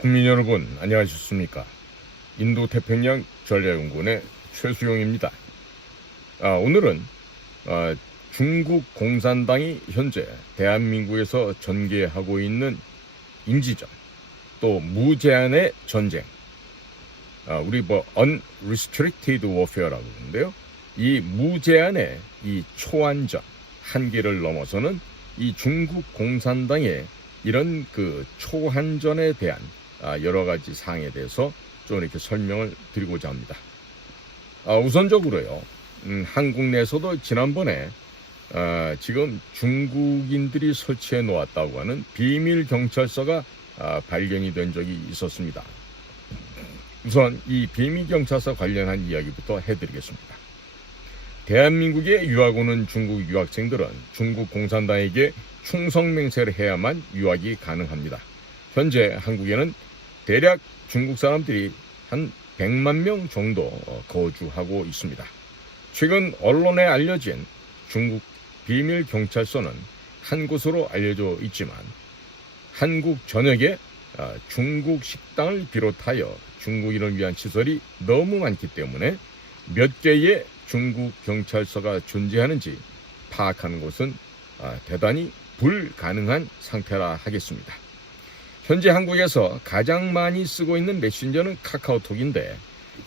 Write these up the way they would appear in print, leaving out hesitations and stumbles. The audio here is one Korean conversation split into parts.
국민 여러분, 안녕하셨습니까? 인도태평양 전략연구원의 최수용입니다. 오늘은 중국 공산당이 현재 대한민국에서 전개하고 있는 임시전, 또 무제한의 전쟁, 우리 unrestricted warfare라고 하는데요. 이 무제한의 이 초안전, 한계를 넘어서는 이 중국 공산당의 이런 그 초한전에 대한 여러 가지 사항에 대해서 좀 이렇게 설명을 드리고자 합니다. 우선적으로요, 한국 내에서도 지난번에 지금 중국인들이 설치해 놓았다고 하는 비밀 경찰서가 발견이 된 적이 있었습니다. 우선 이 비밀 경찰서 관련한 이야기부터 해드리겠습니다. 대한민국에 유학 오는 중국 유학생들은 중국 공산당에게 충성맹세를 해야만 유학이 가능합니다. 현재 한국에는 대략 중국 사람들이 한 100만 명 정도 거주하고 있습니다. 최근 언론에 알려진 중국 비밀 경찰서는 한 곳으로 알려져 있지만 한국 전역에 중국 식당을 비롯하여 중국인을 위한 시설이 너무 많기 때문에 몇 개의 중국 경찰서가 존재하는지 파악하는 것은 대단히 불가능한 상태라 하겠습니다. 현재 한국에서 가장 많이 쓰고 있는 메신저는 카카오톡인데,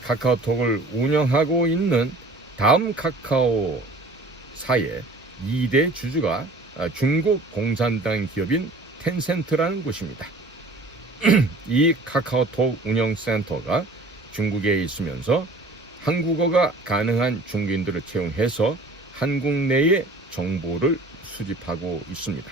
카카오톡을 운영하고 있는 다음 카카오사의 2대 주주가 중국 공산당 기업인 텐센트라는 곳입니다. 이 카카오톡 운영센터가 중국에 있으면서 한국어가 가능한 중국인들을 채용해서 한국 내의 정보를 수집하고 있습니다.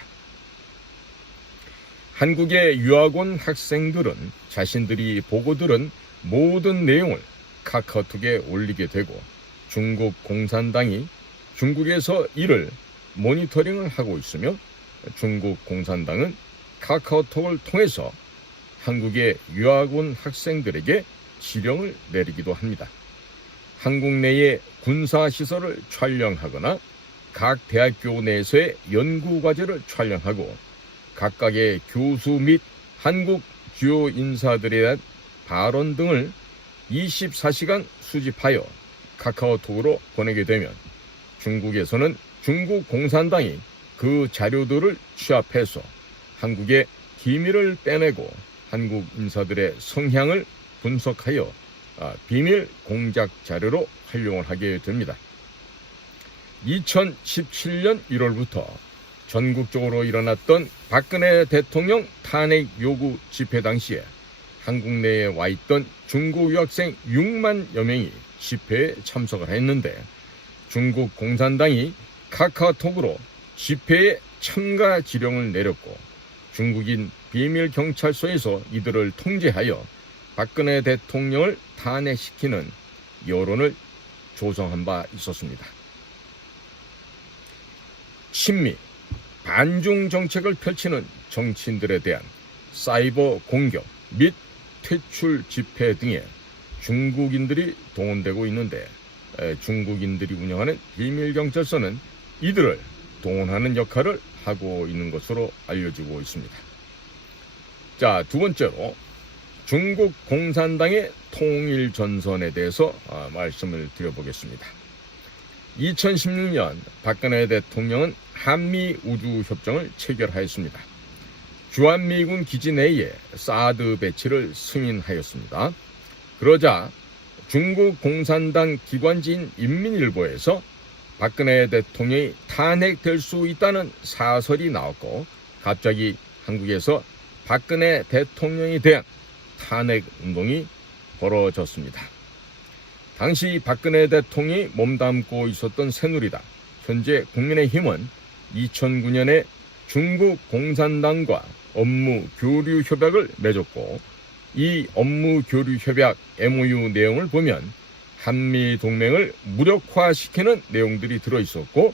한국에 유학 온 학생들은 자신들이 보고 들은 모든 내용을 카카오톡에 올리게 되고, 중국 공산당이 중국에서 이를 모니터링을 하고 있으며 중국 공산당은 카카오톡을 통해서 한국에 유학 온 학생들에게 지령을 내리기도 합니다. 한국 내의 군사시설을 촬영하거나 각 대학교 내에서의 연구과제를 촬영하고 각각의 교수 및 한국 주요 인사들에 대한 발언 등을 24시간 수집하여 카카오톡으로 보내게 되면 중국에서는 중국 공산당이 그 자료들을 취합해서 한국의 기밀을 빼내고 한국 인사들의 성향을 분석하여 비밀 공작 자료로 활용을 하게 됩니다. 2017년 1월부터 전국적으로 일어났던 박근혜 대통령 탄핵 요구 집회 당시에 한국 내에 와 있던 중국 유학생 6만여 명이 집회에 참석을 했는데, 중국 공산당이 카카오톡으로 집회에 참가 지령을 내렸고 중국인 비밀 경찰서에서 이들을 통제하여 박근혜 대통령을 탄핵시키는 여론을 조성한 바 있었습니다. 친미, 반중 정책을 펼치는 정치인들에 대한 사이버 공격 및 퇴출 집회 등에 중국인들이 동원되고 있는데, 중국인들이 운영하는 비밀경찰서는 이들을 동원하는 역할을 하고 있는 것으로 알려지고 있습니다. 자, 두 번째로 중국 공산당의 통일 전선에 대해서 말씀을 드려보겠습니다. 2016년 박근혜 대통령은 한미 우주협정을 체결하였습니다. 주한미군 기지 내에 사드 배치를 승인하였습니다. 그러자 중국 공산당 기관지인 인민일보에서 박근혜 대통령이 탄핵될 수 있다는 사설이 나왔고, 갑자기 한국에서 박근혜 대통령에 대한 탄핵 운동이 벌어졌습니다. 당시 박근혜 대통령이 몸담고 있었던 새누리당, 현재 국민의힘은 2009년에 중국 공산당과 업무 교류 협약을 맺었고, 이 업무 교류 협약 MOU 내용을 보면 한미 동맹을 무력화시키는 내용들이 들어있었고,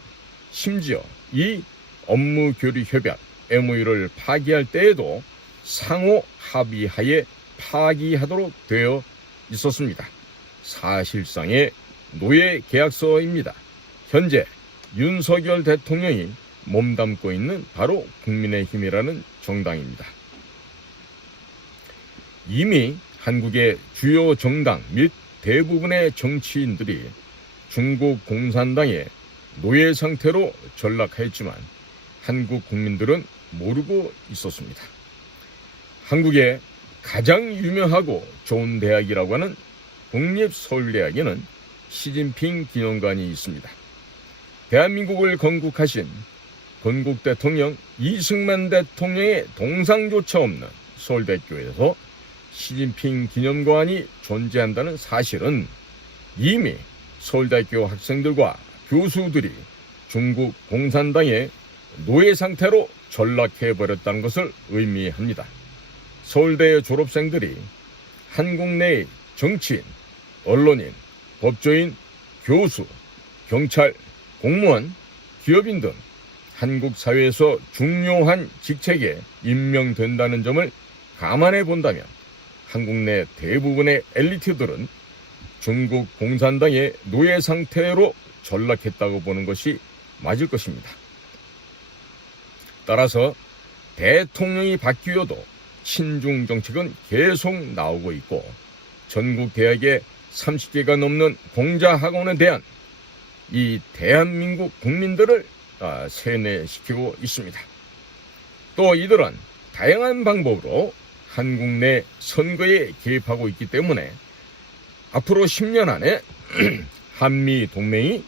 심지어 이 업무 교류 협약 MOU를 파기할 때에도 상호 합의하에 파기하도록 되어 있었습니다. 사실상의 노예 계약서입니다. 현재 윤석열 대통령이 몸담고 있는 바로 국민의힘이라는 정당입니다. 이미 한국의 주요 정당 및 대부분의 정치인들이 중국 공산당의 노예 상태로 전락하였지만 한국 국민들은 모르고 있었습니다. 한국의 가장 유명하고 좋은 대학이라고 하는 국립서울대학에는 시진핑 기념관이 있습니다. 대한민국을 건국하신 건국 대통령 이승만 대통령의 동상조차 없는 서울대학교에서 시진핑 기념관이 존재한다는 사실은 이미 서울대학교 학생들과 교수들이 중국 공산당의 노예 상태로 전락해버렸다는 것을 의미합니다. 서울대 졸업생들이 한국 내의 정치인, 언론인, 법조인, 교수, 경찰, 공무원, 기업인 등 한국 사회에서 중요한 직책에 임명된다는 점을 감안해 본다면 한국 내 대부분의 엘리트들은 중국 공산당의 노예 상태로 전락했다고 보는 것이 맞을 것입니다. 따라서 대통령이 바뀌어도 친중 정책은 계속 나오고 있고 전국 대학의 30개가 넘는 공자학원에 대한 이 대한민국 국민들을 세뇌시키고 있습니다. 또 이들은 다양한 방법으로 한국 내 선거에 개입하고 있기 때문에 앞으로 10년 안에 한미 동맹이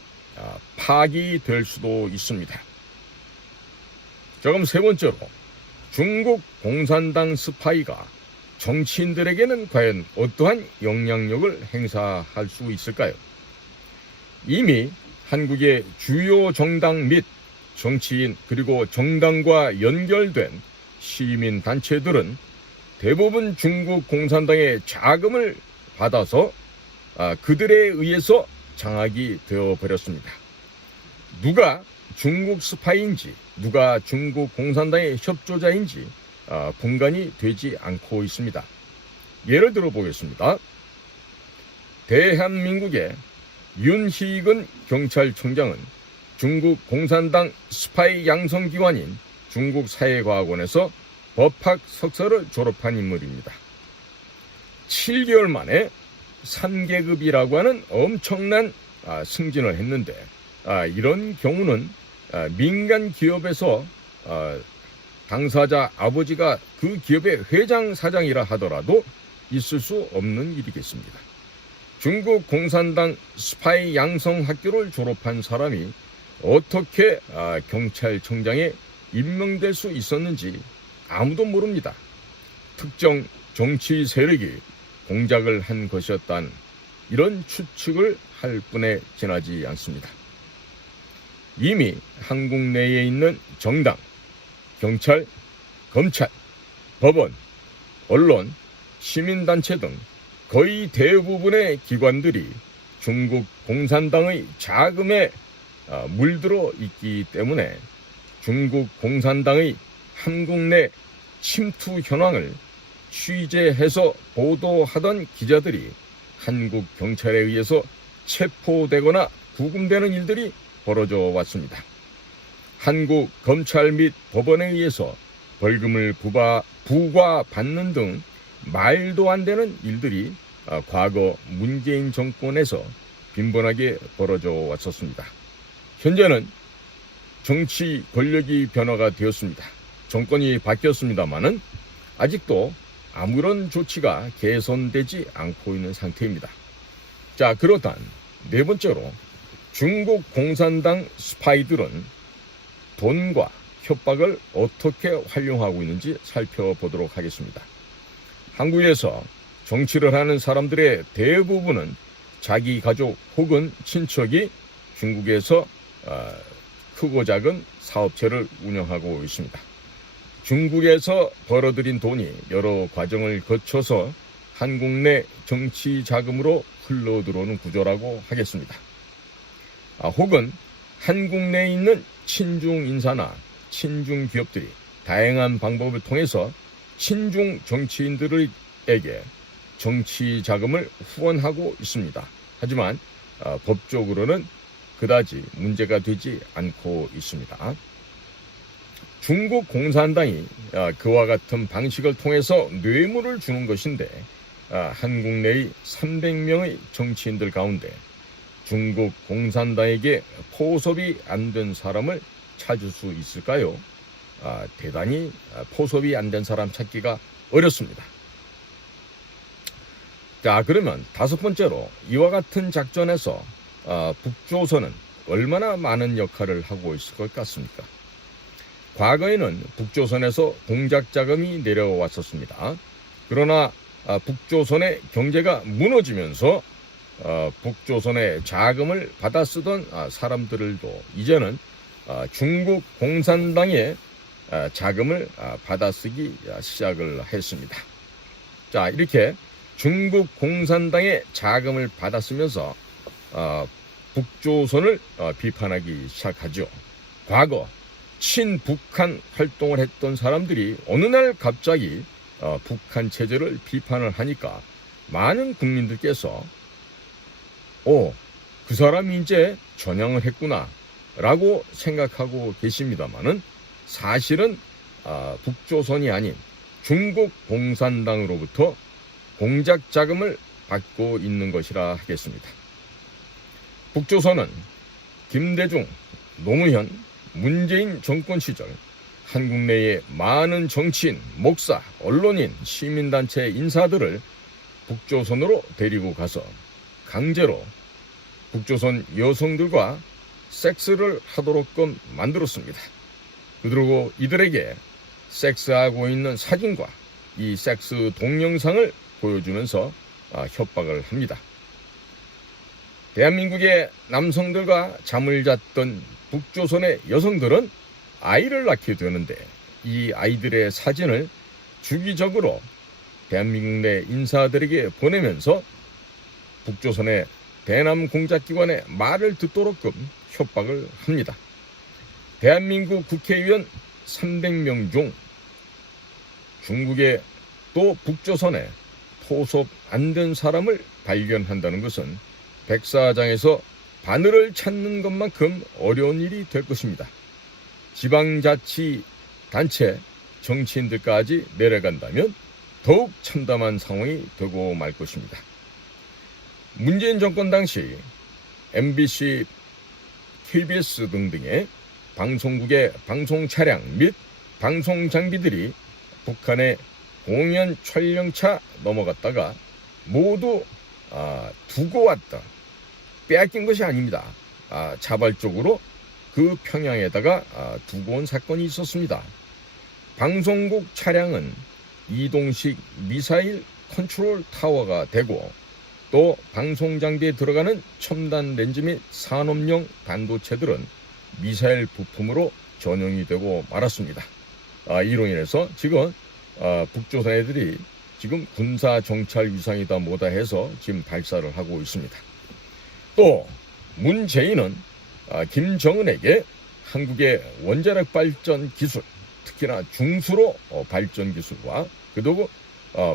파기될 수도 있습니다. 자, 그럼 세 번째로 중국 공산당 스파이가 정치인들에게는 과연 어떠한 영향력을 행사할 수 있을까요? 이미 한국의 주요 정당 및 정치인 그리고 정당과 연결된 시민 단체들은 대부분 중국 공산당의 자금을 받아서 그들에 의해서 장악이 되어버렸습니다. 누가 중국 스파이인지 누가 중국 공산당의 협조자인지 분간이 되지 않고 있습니다. 예를 들어 보겠습니다. 대한민국의 윤희근 경찰청장은 중국 공산당 스파이 양성기관인 중국사회과학원에서 법학 석사를 졸업한 인물입니다. 7개월 만에 3계급이라고 하는 엄청난 승진을 했는데 이런 경우는 민간 기업에서 당사자 아버지가 그 기업의 회장 사장이라 하더라도 있을 수 없는 일이겠습니다. 중국 공산당 스파이 양성학교를 졸업한 사람이 어떻게 경찰청장에 임명될 수 있었는지 아무도 모릅니다. 특정 정치 세력이 공작을 한 것이었단 이런 추측을 할 뿐에 지나지 않습니다. 이미 한국 내에 있는 정당, 경찰, 검찰, 법원, 언론, 시민단체 등 거의 대부분의 기관들이 중국 공산당의 자금에 물들어 있기 때문에 중국 공산당의 한국 내 침투 현황을 취재해서 보도하던 기자들이 한국 경찰에 의해서 체포되거나 구금되는 일들이 벌어져 왔습니다. 한국 검찰 및 법원에 의해서 벌금을 부과받는 등 말도 안 되는 일들이 과거 문재인 정권에서 빈번하게 벌어져 왔었습니다. 현재는 정치 권력이 변화가 되었습니다. 정권이 바뀌었습니다마는 아직도 아무런 조치가 개선되지 않고 있는 상태입니다. 자, 그렇단 네 번째로 중국 공산당 스파이들은 돈과 협박을 어떻게 활용하고 있는지 살펴보도록 하겠습니다. 한국에서 정치를 하는 사람들의 대부분은 자기 가족 혹은 친척이 중국에서 크고 작은 사업체를 운영하고 있습니다. 중국에서 벌어들인 돈이 여러 과정을 거쳐서 한국 내 정치 자금으로 흘러들어오는 구조라고 하겠습니다. 혹은 한국 내에 있는 친중 인사나 친중 기업들이 다양한 방법을 통해서 친중 정치인들에게 정치 자금을 후원하고 있습니다. 하지만 법적으로는 그다지 문제가 되지 않고 있습니다. 중국 공산당이 그와 같은 방식을 통해서 뇌물을 주는 것인데 한국 내의 300명의 정치인들 가운데 중국 공산당에게 포섭이 안 된 사람을 찾을 수 있을까요? 대단히 포섭이 안 된 사람 찾기가 어렵습니다. 자, 그러면 다섯 번째로 이와 같은 작전에서 북조선은 얼마나 많은 역할을 하고 있을 것 같습니까? 과거에는 북조선에서 공작 자금이 내려왔었습니다. 그러나 북조선의 경제가 무너지면서 북조선의 자금을 받아 쓰던 사람들도 이제는 중국 공산당의 자금을 받아 쓰기 시작을 했습니다. 자, 이렇게 중국 공산당의 자금을 받아 쓰면서 북조선을 비판하기 시작하죠. 과거 친북한 활동을 했던 사람들이 어느 날 갑자기 북한 체제를 비판을 하니까 많은 국민들께서 그 사람이 이제 전향을 했구나 라고 생각하고 계십니다마는 사실은 북조선이 아닌 중국 공산당으로부터 공작 자금을 받고 있는 것이라 하겠습니다. 북조선은 김대중, 노무현, 문재인 정권 시절 한국 내의 많은 정치인, 목사, 언론인, 시민단체 인사들을 북조선으로 데리고 가서 강제로 북조선 여성들과 섹스를 하도록끔 만들었습니다. 그리고 이들에게 섹스하고 있는 사진과 이 섹스 동영상을 보여주면서 협박을 합니다. 대한민국의 남성들과 잠을 잤던 북조선의 여성들은 아이를 낳게 되는데 이 아이들의 사진을 주기적으로 대한민국 내 인사들에게 보내면서 북조선의 대남 공작기관의 말을 듣도록끔 협박을 합니다. 대한민국 국회의원 300명 중 중국에 또 북조선에 포섭 안 된 사람을 발견한다는 것은 백사장에서 바늘을 찾는 것만큼 어려운 일이 될 것입니다. 지방자치단체 정치인들까지 내려간다면 더욱 참담한 상황이 되고 말 것입니다. 문재인 정권 당시 MBC, KBS 등등의 방송국의 방송 차량 및 방송 장비들이 북한의 공연 촬영차 넘어갔다가 모두 두고 왔다. 빼앗긴 것이 아닙니다. 자발적으로 그 평양에다가 두고 온 사건이 있었습니다. 방송국 차량은 이동식 미사일 컨트롤 타워가 되고 또 방송 장비에 들어가는 첨단 렌즈 및 산업용 반도체들은 미사일 부품으로 전용이 되고 말았습니다. 이로 인해서 지금 북조선 애들이 지금 군사 정찰 위상이다 뭐다 해서 지금 발사를 하고 있습니다. 또 문재인은 김정은에게 한국의 원자력 발전 기술, 특히나 중수로 발전 기술과 그리고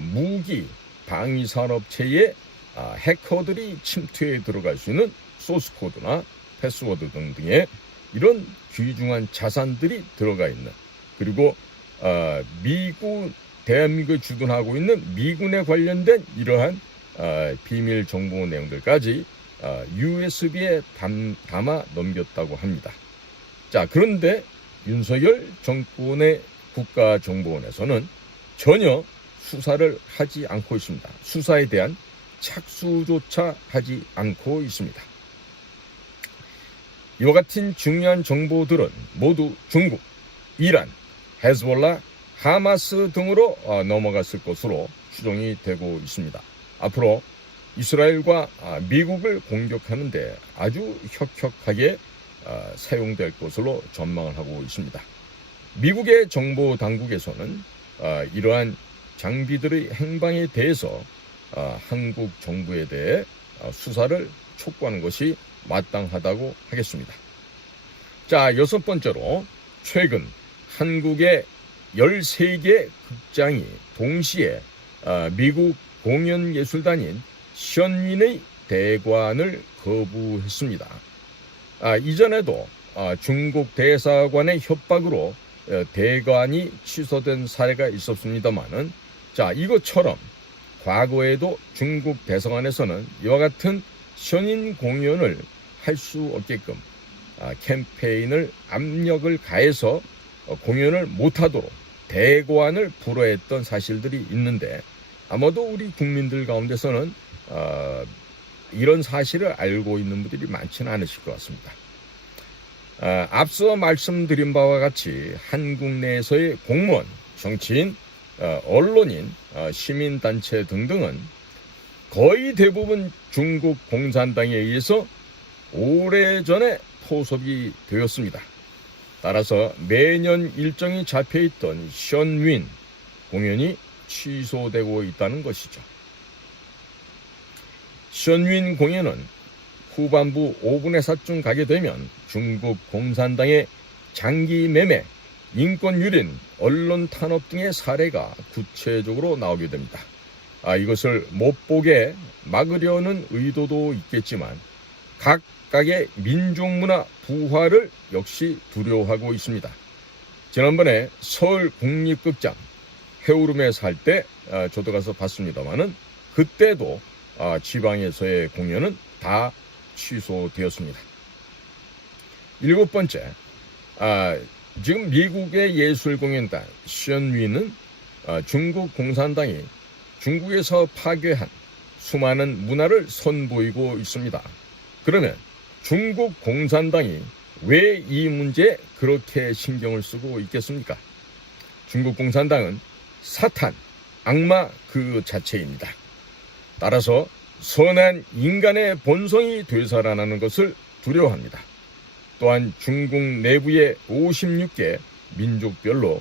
무기 방위 산업체의 해커들이 침투해 들어갈 수 있는 소스 코드나 패스워드 등등의 이런 귀중한 자산들이 들어가 있는, 그리고 대한민국을 주둔하고 있는 미군에 관련된 이러한 비밀 정보 내용들까지 USB에 담아 넘겼다고 합니다. 자, 그런데 윤석열 정권의 국가정보원에서는 전혀 수사를 하지 않고 있습니다. 수사에 대한 착수조차 하지 않고 있습니다. 이와 같은 중요한 정보들은 모두 중국, 이란, 헤즈볼라, 하마스 등으로 넘어갔을 것으로 추정이 되고 있습니다. 앞으로 이스라엘과 미국을 공격하는데 아주 혁혁하게 사용될 것으로 전망을 하고 있습니다. 미국의 정보 당국에서는 이러한 장비들의 행방에 대해서 한국 정부에 대해 수사를 촉구하는 것이 마땅하다고 하겠습니다. 자, 여섯 번째로 최근 한국의 13개 극장이 동시에 미국 공연예술단인 션윈의 대관을 거부했습니다. 이전에도 중국 대사관의 협박으로 대관이 취소된 사례가 있었습니다만은, 자, 이것처럼 과거에도 중국 대성안에서는 이와 같은 선인 공연을 할 수 없게끔 캠페인을 압력을 가해서 공연을 못하도록 대관을 불허했던 사실들이 있는데, 아마도 우리 국민들 가운데서는 이런 사실을 알고 있는 분들이 많지는 않으실 것 같습니다. 앞서 말씀드린 바와 같이 한국 내에서의 공무원, 정치인, 언론인, 시민단체 등등은 거의 대부분 중국 공산당에 의해서 오래전에 포섭이 되었습니다. 따라서 매년 일정이 잡혀있던 션윈 공연이 취소되고 있다는 것이죠. 션윈 공연은 후반부 5분의 4쯤 가게 되면 중국 공산당의 장기 매매, 인권 유린, 언론 탄압 등의 사례가 구체적으로 나오게 됩니다. 이것을 못 보게 막으려는 의도도 있겠지만 각각의 민족문화 부활을 역시 두려워하고 있습니다. 지난번에 서울 국립극장 해오름에 살 때 저도 가서 봤습니다만은 그때도 지방에서의 공연은 다 취소되었습니다. 7번째, 지금 미국의 예술공연단 션윈은 중국 공산당이 중국에서 파괴한 수많은 문화를 선보이고 있습니다. 그러면 중국 공산당이 왜 이 문제에 그렇게 신경을 쓰고 있겠습니까? 중국 공산당은 사탄, 악마 그 자체입니다. 따라서 선한 인간의 본성이 되살아나는 것을 두려워합니다. 또한 중국 내부의 56개 민족별로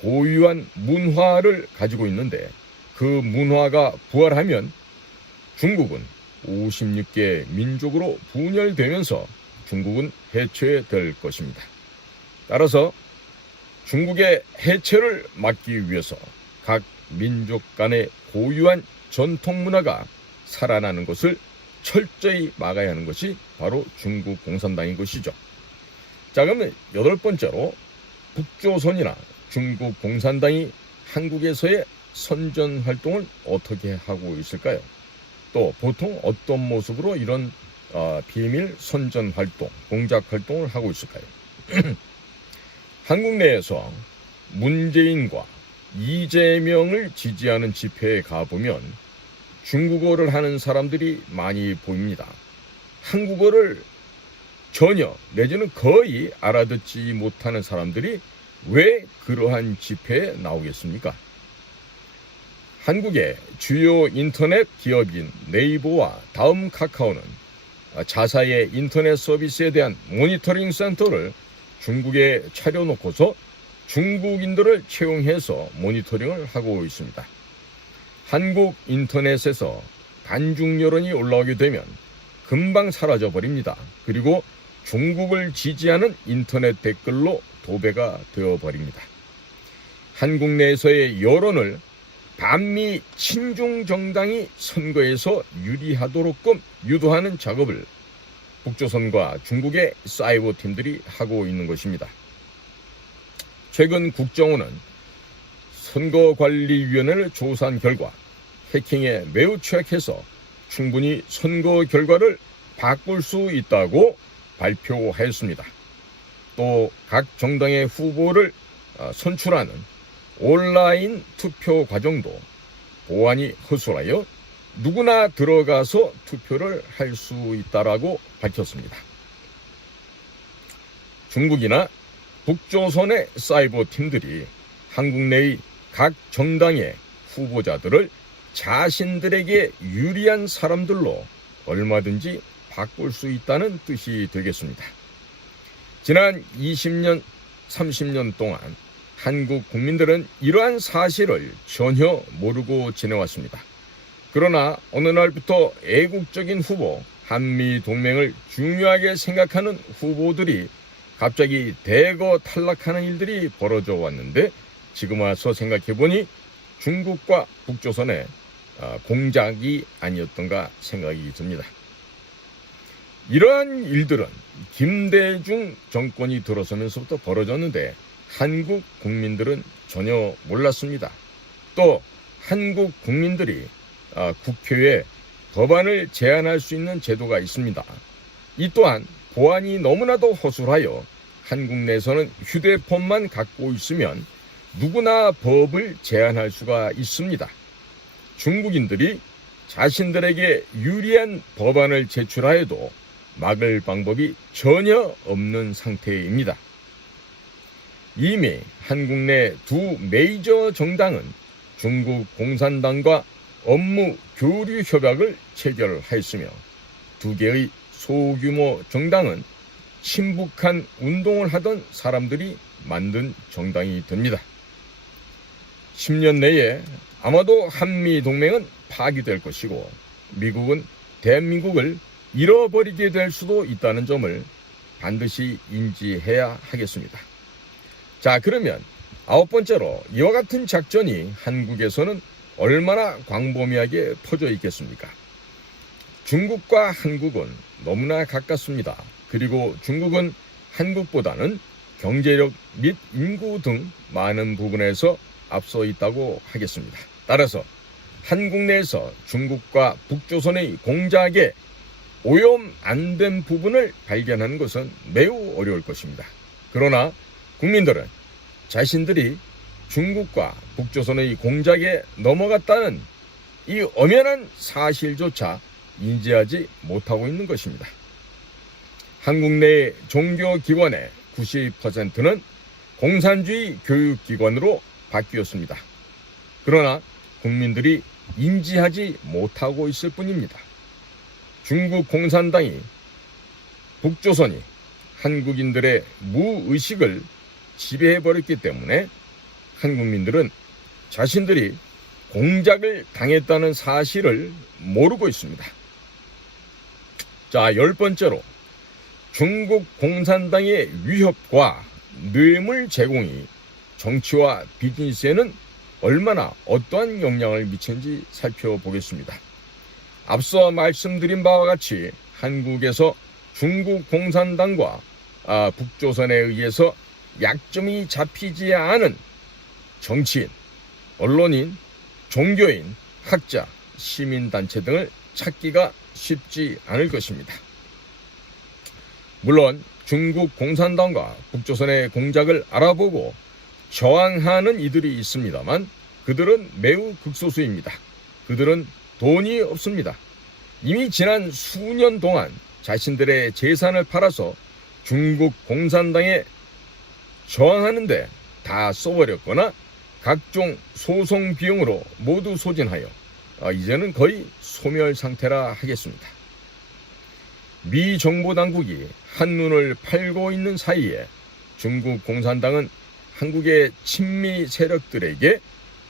고유한 문화를 가지고 있는데 그 문화가 부활하면 중국은 56개 민족으로 분열되면서 중국은 해체될 것입니다. 따라서 중국의 해체를 막기 위해서 각 민족 간의 고유한 전통 문화가 살아나는 것을 철저히 막아야 하는 것이 바로 중국 공산당인 것이죠. 자, 그러면 8번째로 북조선이나 중국 공산당이 한국에서의 선전 활동을 어떻게 하고 있을까요? 또 보통 어떤 모습으로 이런 비밀 선전 활동, 공작 활동을 하고 있을까요? 한국 내에서 문재인과 이재명을 지지하는 집회에 가보면 중국어를 하는 사람들이 많이 보입니다. 한국어를 전혀 내지는 거의 알아듣지 못하는 사람들이 왜 그러한 집회에 나오겠습니까? 한국의 주요 인터넷 기업인 네이버와 다음 카카오는 자사의 인터넷 서비스에 대한 모니터링 센터를 중국에 차려놓고서 중국인들을 채용해서 모니터링을 하고 있습니다. 한국 인터넷에서 반중 여론이 올라오게 되면 금방 사라져 버립니다. 그리고 중국을 지지하는 인터넷 댓글로 도배가 되어 버립니다. 한국 내에서의 여론을 반미 친중 정당이 선거에서 유리하도록끔 유도하는 작업을 북조선과 중국의 사이버 팀들이 하고 있는 것입니다. 최근 국정원은 선거관리위원회를 조사한 결과 해킹에 매우 취약해서 충분히 선거 결과를 바꿀 수 있다고 발표하였습니다. 또 각 정당의 후보를 선출하는 온라인 투표 과정도 보안이 허술하여 누구나 들어가서 투표를 할 수 있다라고 밝혔습니다. 중국이나 북조선의 사이버 팀들이 한국 내의 각 정당의 후보자들을 자신들에게 유리한 사람들로 얼마든지 바꿀 수 있다는 뜻이 되겠습니다. 지난 20년, 30년 동안 한국 국민들은 이러한 사실을 전혀 모르고 지내왔습니다. 그러나 어느 날부터 애국적인 후보, 한미 동맹을 중요하게 생각하는 후보들이 갑자기 대거 탈락하는 일들이 벌어져 왔는데 지금 와서 생각해보니 중국과 북조선의 공작이 아니었던가 생각이 듭니다. 이러한 일들은 김대중 정권이 들어서면서부터 벌어졌는데 한국 국민들은 전혀 몰랐습니다. 또 한국 국민들이 국회에 법안을 제안할 수 있는 제도가 있습니다. 이 또한 보안이 너무나도 허술하여 한국 내에서는 휴대폰만 갖고 있으면 누구나 법을 제안할 수가 있습니다. 중국인들이 자신들에게 유리한 법안을 제출하여도 막을 방법이 전혀 없는 상태입니다. 이미 한국 내 두 메이저 정당은 중국 공산당과 업무 교류 협약을 체결하였으며 두 개의 소규모 정당은 친북한 운동을 하던 사람들이 만든 정당이 됩니다. 10년 내에 아마도 한미동맹은 파기될 것이고 미국은 대한민국을 잃어버리게 될 수도 있다는 점을 반드시 인지해야 하겠습니다. 자, 그러면 9번째로 이와 같은 작전이 한국에서는 얼마나 광범위하게 퍼져 있겠습니까? 중국과 한국은 너무나 가깝습니다. 그리고 중국은 한국보다는 경제력 및 인구 등 많은 부분에서 앞서 있다고 하겠습니다. 따라서 한국 내에서 중국과 북조선의 공작에 오염 안 된 부분을 발견하는 것은 매우 어려울 것입니다. 그러나 국민들은 자신들이 중국과 북조선의 공작에 넘어갔다는 이 엄연한 사실조차 인지하지 못하고 있는 것입니다. 한국 내 종교기관의 90%는 공산주의 교육기관으로 바뀌었습니다. 그러나 국민들이 인지하지 못하고 있을 뿐입니다. 중국 공산당이 북조선이 한국인들의 무의식을 지배해버렸기 때문에 한국민들은 자신들이 공작을 당했다는 사실을 모르고 있습니다. 자, 10번째로 중국 공산당의 위협과 뇌물 제공이 정치와 비즈니스에는 얼마나 어떠한 영향을 미치는지 살펴보겠습니다. 앞서 말씀드린 바와 같이 한국에서 중국 공산당과 북조선에 의해서 약점이 잡히지 않은 정치인, 언론인, 종교인, 학자, 시민단체 등을 찾기가 쉽지 않을 것입니다. 물론 중국 공산당과 북조선의 공작을 알아보고 저항하는 이들이 있습니다만 그들은 매우 극소수입니다. 그들은 돈이 없습니다. 이미 지난 수년 동안 자신들의 재산을 팔아서 중국 공산당에 저항하는데 다 써버렸거나 각종 소송 비용으로 모두 소진하여 이제는 거의 소멸 상태라 하겠습니다. 미 정보당국이 한눈을 팔고 있는 사이에 중국 공산당은 한국의 친미 세력들에게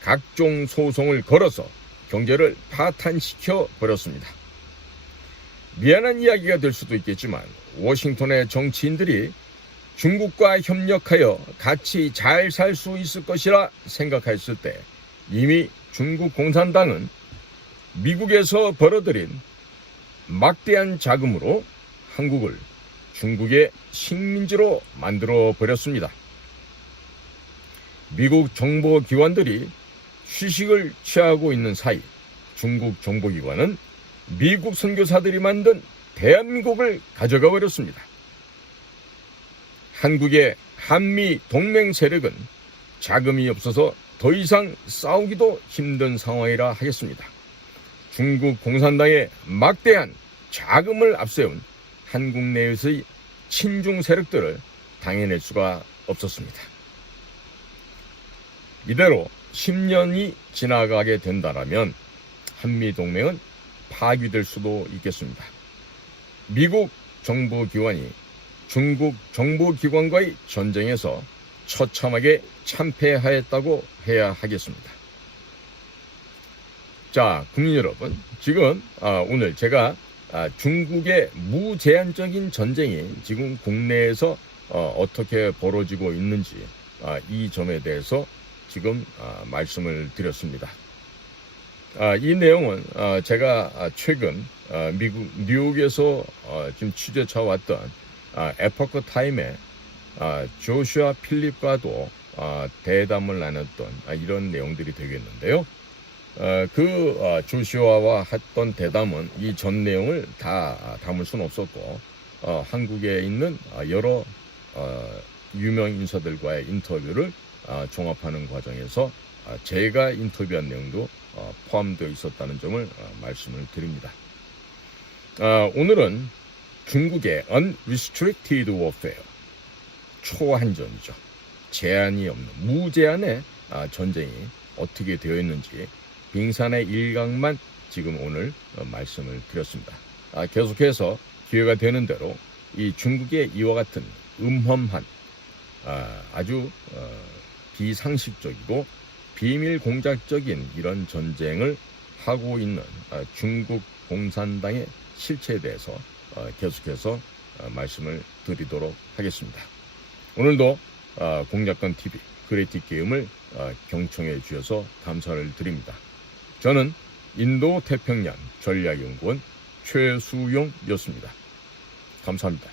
각종 소송을 걸어서 경제를 파탄시켜 버렸습니다. 미안한 이야기가 될 수도 있겠지만 워싱턴의 정치인들이 중국과 협력하여 같이 잘 살 수 있을 것이라 생각했을 때 이미 중국 공산당은 미국에서 벌어들인 막대한 자금으로 한국을 중국의 식민지로 만들어 버렸습니다. 미국 정보기관들이 휴식을 취하고 있는 사이 중국 정보기관은 미국 선교사들이 만든 대한민국을 가져가 버렸습니다. 한국의 한미 동맹 세력은 자금이 없어서 더 이상 싸우기도 힘든 상황이라 하겠습니다. 중국 공산당의 막대한 자금을 앞세운 한국 내에서의 친중 세력들을 당해낼 수가 없었습니다. 이대로 10년이 지나가게 된다면 한미동맹은 파기될 수도 있겠습니다. 미국 정보기관이 중국 정보기관과의 전쟁에서 처참하게 참패하였다고 해야 하겠습니다. 자, 국민 여러분, 지금 오늘 제가 중국의 무제한적인 전쟁이 지금 국내에서 어떻게 벌어지고 있는지 이 점에 대해서 지금 말씀을 드렸습니다. 이 내용은 제가 최근 미국 뉴욕에서 지금 취재차 왔던 에포크 타임의 조슈아 필립과도 대담을 나눴던 이런 내용들이 되겠는데요. 조슈아와 했던 대담은 이 전 내용을 다 담을 수는 없었고 한국에 있는 여러 유명 인사들과의 인터뷰를 종합하는 과정에서 제가 인터뷰한 내용도 포함되어 있었다는 점을 말씀을 드립니다. 오늘은 중국의 Unrestricted Warfare, 초한전이죠. 제한이 없는 무제한의 전쟁이 어떻게 되어 있는지 빙산의 일각만 지금 오늘 말씀을 드렸습니다. 계속해서 기회가 되는 대로 이 중국의 이와 같은 음험한 아주 비상식적이고 비밀 공작적인 이런 전쟁을 하고 있는 중국 공산당의 실체에 대해서 계속해서 말씀을 드리도록 하겠습니다. 오늘도 공작권 TV 크리에이티브 게임을 경청해 주셔서 감사를 드립니다. 저는 인도 태평양 전략연구원 최수용이었습니다. 감사합니다.